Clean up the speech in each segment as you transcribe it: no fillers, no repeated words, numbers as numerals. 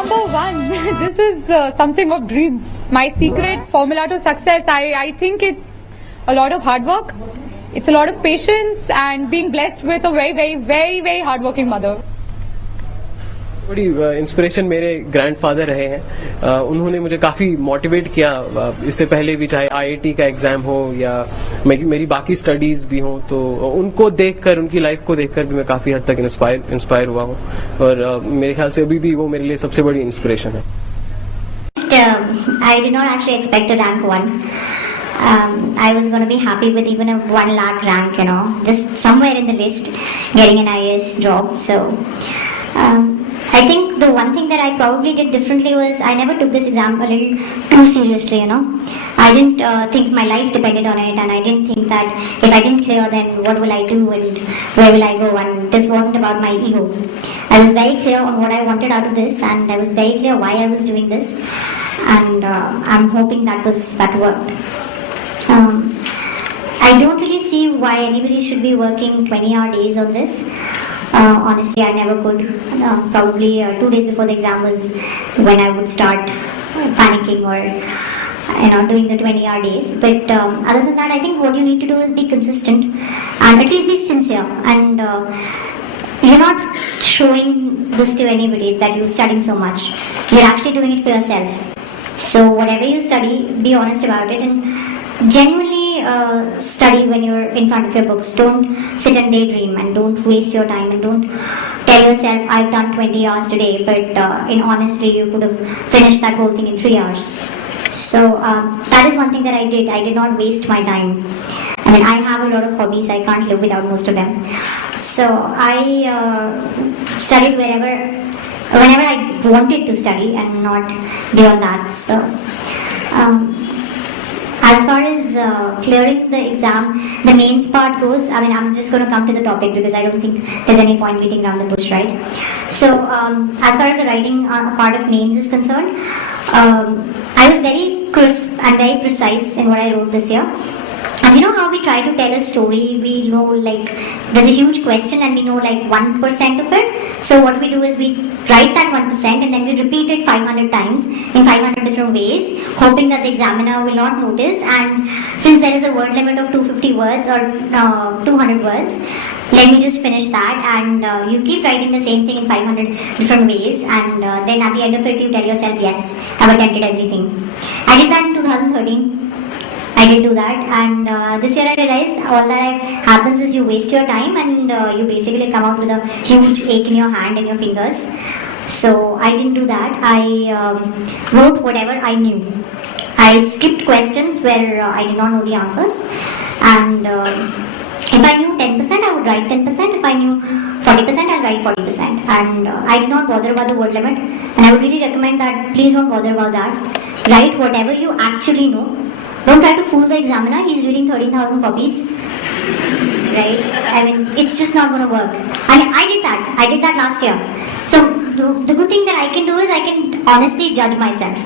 number one. This is something of dreams. My secret formula to success, I think it's a lot of hard work. It's a lot of patience and being blessed with a very, very, very, very hardworking mother. बड़ी inspiration मेरे grandfather रहे हैं. उन्होंने मुझे काफ़ी motivate किया. इससे पहले भी चाहे आईआईटी का एग्ज़ाम हो या मेरी बाकी स्टडीज़ भी हों, तो उनको देखकर, उनकी लाइफ को देखकर भी मैं काफ़ी हद तक इंस्पायर हुआ हूँ. और मेरे ख्याल से अभी भी वो मेरे लिए सबसे बड़ी इंस्पिरेशन है. I did not actually expect to rank one. I was going to be happy with even a 1 lakh rank, just somewhere in the list, getting an IAS job. So I think the one thing that I probably did differently was I never took this exam a little too seriously, I didn't think my life depended on it, and I didn't think that if I didn't clear, then what will I do and where will I go, and this wasn't about my ego. I was very clear on what I wanted out of this, and I was very clear why I was doing this, and I'm hoping that worked. I don't really see why anybody should be working 20-hour days on this. Honestly, I never could. Probably 2 days before the exam was when I would start panicking or doing the 20-hour days. But other than that, I think what you need to do is be consistent and at least be sincere. And you're not showing this to anybody that you're studying so much. You're actually doing it for yourself. So whatever you study, be honest about it and genuinely study when you're in front of your books. Don't sit and daydream, and don't waste your time, and don't tell yourself I've done 20 hours today, but in honestly you could have finished that whole thing in 3 hours. So that is one thing that I did. I did not waste my time. I mean, I have a lot of hobbies. I can't live without most of them. So I studied whenever I wanted to study and not beyond that. So as far as clearing the exam, the mains part goes, I mean, I'm just going to come to the topic because I don't think there's any point beating around the bush, right? So as far as the writing part of mains is concerned, I was very crisp and very precise in what I wrote this year. And you know how we try to tell a story, we know like there's a huge question and we know like 1% of it. So what we do is we write that 1% and then we repeat it 500 times in 500 different ways, hoping that the examiner will not notice. And since there is a word limit of 250 words or 200 words, let me just finish that, and you keep writing the same thing in 500 different ways, and then at the end of it you tell yourself, yes, I've attempted everything. I did that in 2013. I did do that, and this year I realized all that happens is you waste your time and you basically come out with a huge ache in your hand and your fingers. So I didn't do that. I wrote whatever I knew. I skipped questions where I did not know the answers, and if I knew 10%, I would write 10%. If I knew 40%, I'll write 40%. And I did not bother about the word limit, and I would really recommend that please don't bother about that. Write whatever you actually know. Don't try to fool the examiner. He's reading 13,000 copies, right? I mean, it's just not going to work. I mean, I did that last year. So the good thing that I can do is I can honestly judge myself.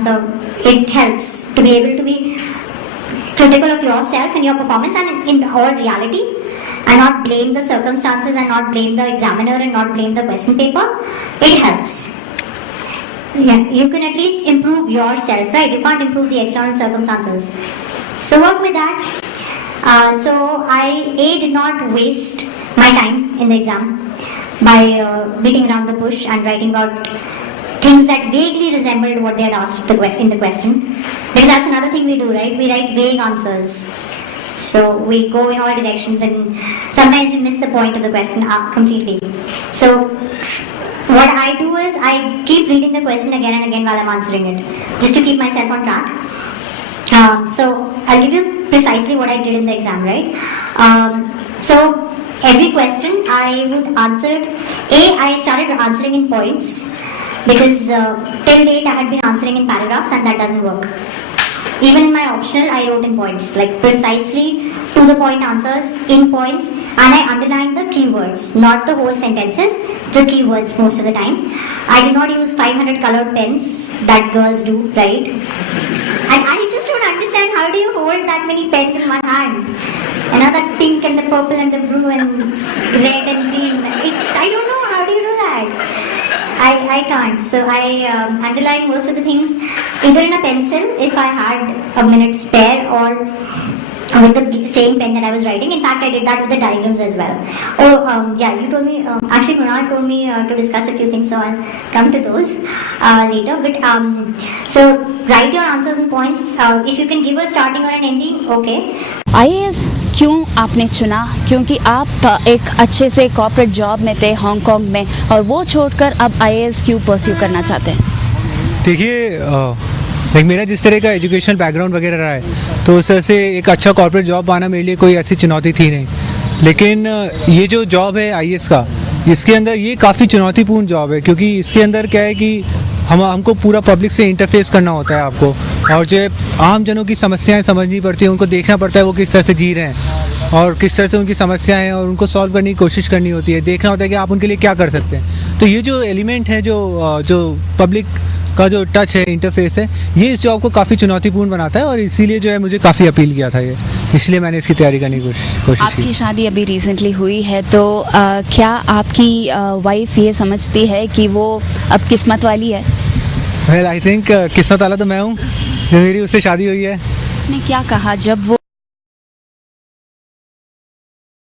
So it helps to be able to be critical of yourself and your performance and in all reality, and not blame the circumstances and not blame the examiner and not blame the question paper. It helps. Yeah, you can at least improve yourself, right? You can't improve the external circumstances. So work with that. So I did not waste my time in the exam by beating around the bush and writing about things that vaguely resembled what they had asked in the question. Because that's another thing we do, right? We write vague answers. So we go in all directions and sometimes you miss the point of the question completely. So what I do is I keep reading the question again and again while I'm answering it, just to keep myself on track. So I'll give you precisely what I did in the exam, right? So every question I would answer it. I started answering in points because till date I had been answering in paragraphs and that doesn't work. Even in my optional, I wrote in points, like precisely to the point answers in points, and I underlined the keywords, not the whole sentences, the keywords most of the time. I did not use 500 colored pens that girls do, right? And I just don't understand, how do you hold that many pens in one hand? That pink and the purple and the blue and red and green. I don't know, how do you do that? I can't. So I underline most of the things either in a pencil if I had a minute spare, or with the same pen that I was writing. In fact, I did that with the diagrams as well. Oh, yeah, you told me, actually Mrinal told me to discuss a few things, so I'll come to those later. But so write your answers and points. If you can give a starting or an ending, okay. IAS क्यों आपने चुना? क्योंकि आप एक अच्छे से corporate job में थे हांगकांग में, और वो छोड़कर अब IAS क्यों परस्यू करना चाहते हैं? देखिए, मेरा जिस तरह का एजुकेशनल बैकग्राउंड वगैरह रहा है, तो उस तरह से एक अच्छा कॉर्पोरेट जॉब पाना मेरे लिए कोई ऐसी चुनौती थी नहीं। लेकिन ये जो जॉब है IAS का, इसके अंदर ये काफ़ी चुनौतीपूर्ण जॉब है, क्योंकि इसके अंदर क्या है कि हमको पूरा पब्लिक से इंटरफेस करना होता है आपको, और जो आम जनों की समस्याएं समझनी पड़ती है, उनको देखना पड़ता है वो किस तरह से जी रहे हैं और किस तरह से उनकी समस्याएं हैं, और उनको सॉल्व करने की कोशिश करनी होती है, देखना होता है कि आप उनके लिए क्या कर सकते हैं। तो ये जो एलिमेंट है, जो पब्लिक का जो टच है, इंटरफेस है, ये इस जॉब को काफ़ी चुनौतीपूर्ण बनाता है, और इसीलिए जो है मुझे काफ़ी अपील किया था ये, इसलिए मैंने इसकी तैयारी करने की कोशिश की। आपकी शादी अभी रिसेंटली हुई है, तो क्या आपकी वाइफ ये समझती है कि वो अब किस्मत वाली है? वेल, आई थिंक किस्मत वाला तो मैं हूँ, जो मेरी उससे शादी हुई है। ने क्या कहा जब वो